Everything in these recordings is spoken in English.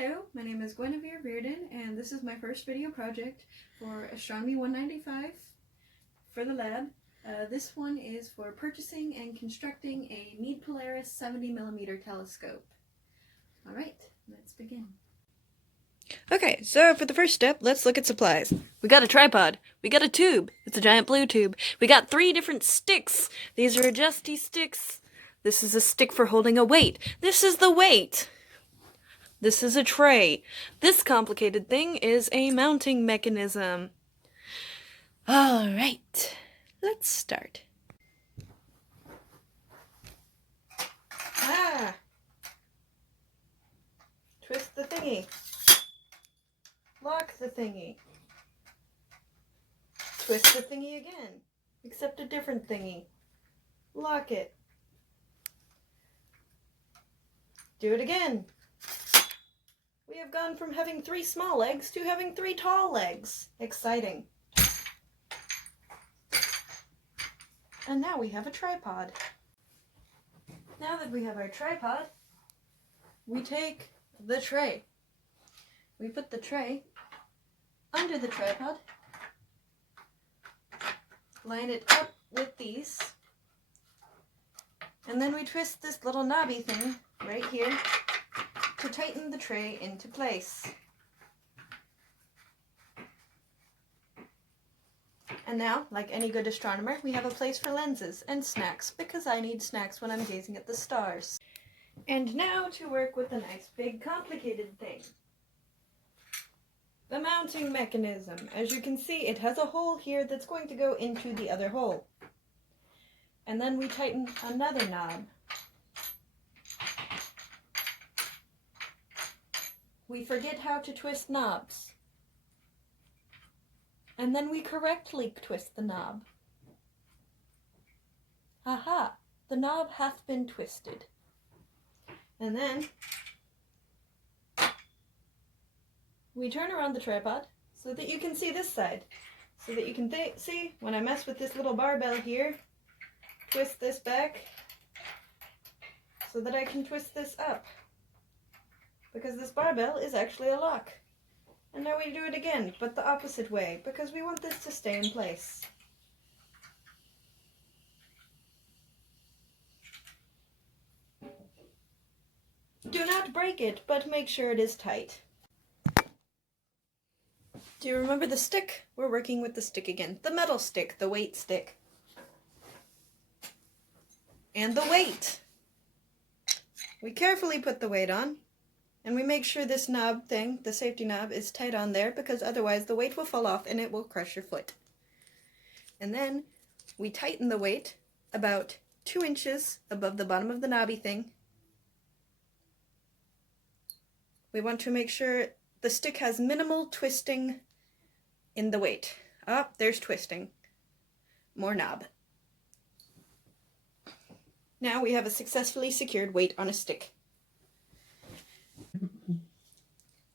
Hello, my name is Guinevere Reardon, and this is my first video project for Astronomy 195 for the lab. This one is for purchasing and constructing a Meade Polaris 70mm telescope. Alright, let's begin. Okay, so for the first step, let's look at supplies. We got a tripod. We got a tube. It's a giant blue tube. We got 3 different sticks. These are adjusty sticks. This is a stick for holding a weight. This is the weight. This is a tray. This complicated thing is a mounting mechanism. Alright, let's start. Twist the thingy. Lock the thingy. Twist the thingy again, except a different thingy. Lock it. Do it again. We have gone from having 3 small legs to having 3 tall legs. Exciting. And now we have a tripod. Now that we have our tripod, we take the tray. We put the tray under the tripod, line it up with these, and then we twist this little knobby thing right here to tighten the tray into place. And now, like any good astronomer, we have a place for lenses and snacks, because I need snacks when I'm gazing at the stars. And now to work with the nice big complicated thing. The mounting mechanism. As you can see, it has a hole here that's going to go into the other hole. And then we tighten another knob. We forget how to twist knobs. And then we correctly twist the knob. Aha! The knob hath been twisted. And then we turn around the tripod so that you can see this side. So that you can see when I mess with this little barbell here, twist this back so that I can twist this up. Because this barbell is actually a lock. And now we do it again, but the opposite way, because we want this to stay in place. Do not break it, but make sure it is tight. Do you remember the stick? We're working with the stick again. The metal stick, the weight stick. And the weight. We carefully put the weight on, and we make sure this knob thing, the safety knob, is tight on there, because otherwise the weight will fall off and it will crush your foot. And then we tighten the weight about 2 inches above the bottom of the knobby thing. We want to make sure the stick has minimal twisting in the weight. Oh, there's twisting. More knob. Now we have a successfully secured weight on a stick.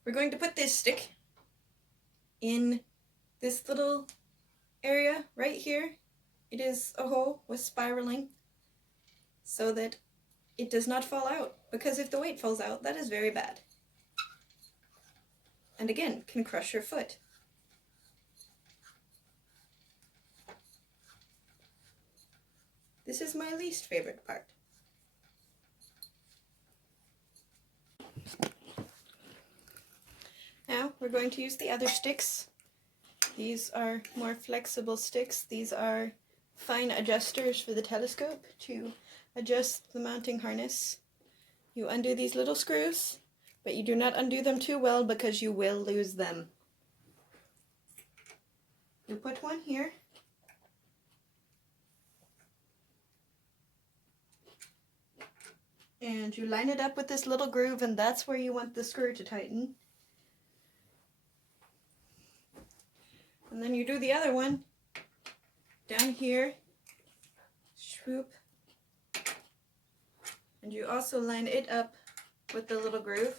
We're going to put this stick in this little area right here. It is a hole with spiraling so that it does not fall out, because if the weight falls out, that is very bad. And again, can crush your foot. This is my least favorite part. Now we're going to use the other sticks. These are more flexible sticks. These are fine adjusters for the telescope to adjust the mounting harness. You undo these little screws, but you do not undo them too well because you will lose them. You put one here. And you line it up with this little groove, and that's where you want the screw to tighten. And then you do the other one down here. Swoop. And you also line it up with the little groove.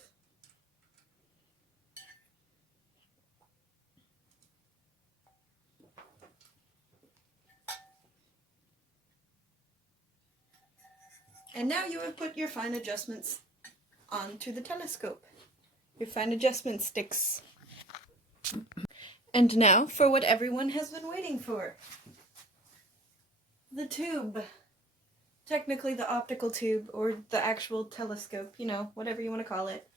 And now you have put your fine adjustments onto the telescope. your fine adjustment sticks. And now for what everyone has been waiting for. The tube. Technically the optical tube, or the actual telescope, you know, whatever you want to call it.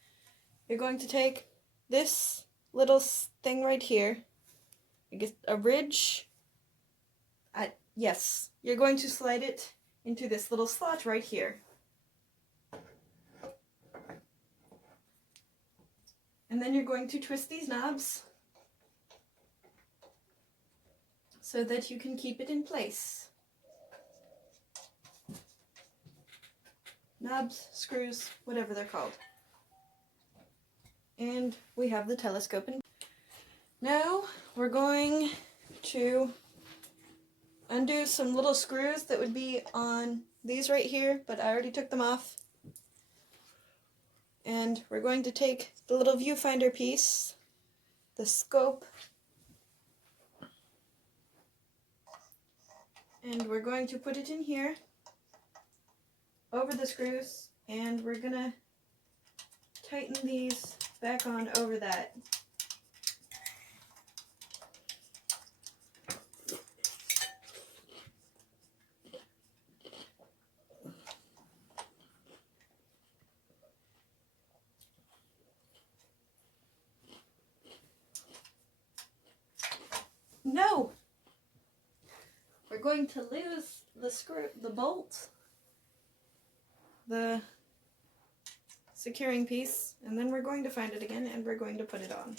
You're going to take this little thing right here, you get a ridge, yes, you're going to slide it into this little slot right here. And then you're going to twist these knobs so that you can keep it in place. Knobs, screws, whatever they're called. And we have the telescope. Now we're going to undo some little screws that would be on these right here, but I already took them off. And we're going to take the little viewfinder piece, the scope, and we're going to put it in here over the screws, and we're gonna tighten these back on over that. No! We're going to lose the bolt, the securing piece, and then we're going to find it again and we're going to put it on.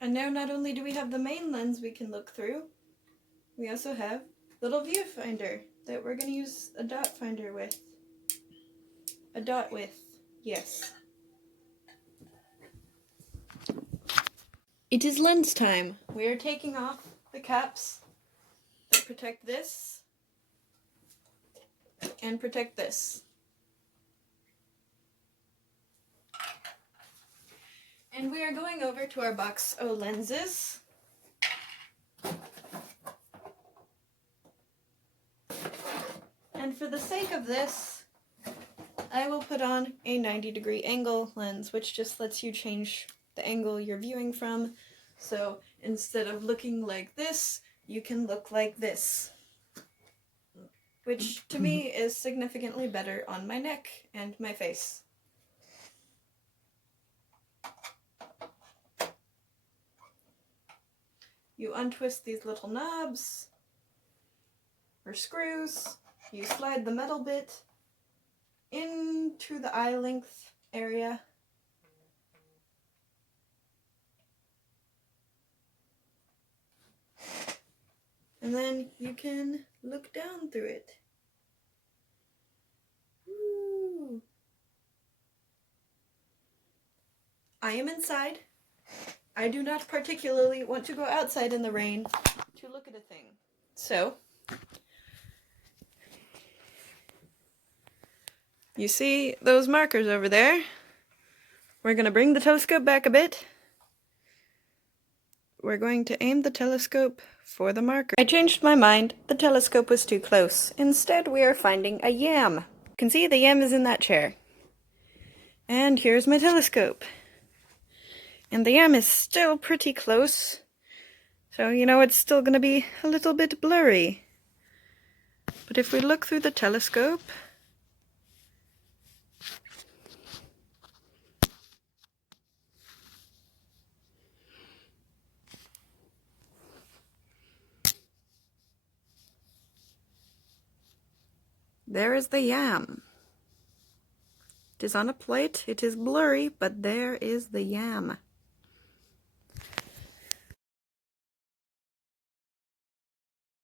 And now not only do we have the main lens we can look through, we also have little viewfinder that we're going to use a dot finder with. A dot with, yes. It is lens time. We are taking off the caps that protect this and protect this. And we are going over to our box O lenses. And for the sake of this, I will put on a 90-degree angle lens, which just lets you change the angle you're viewing from. So instead of looking like this, you can look like this. Which to me is significantly better on my neck and my face. You untwist these little knobs or screws, you slide the metal bit into the eye length area, and then you can look down through it. Woo. I am inside. I do not particularly want to go outside in the rain to look at a thing. So, you see those markers over there? We're going to bring the telescope back a bit. We're going to aim the telescope for the marker. I changed my mind. The telescope was too close. Instead, we are finding a yam. You can see the yam is in that chair. And here's my telescope. And the yam is still pretty close. So, you know, it's still going to be a little bit blurry. But if we look through the telescope, there is the yam. It is on a plate, it is blurry, but there is the yam.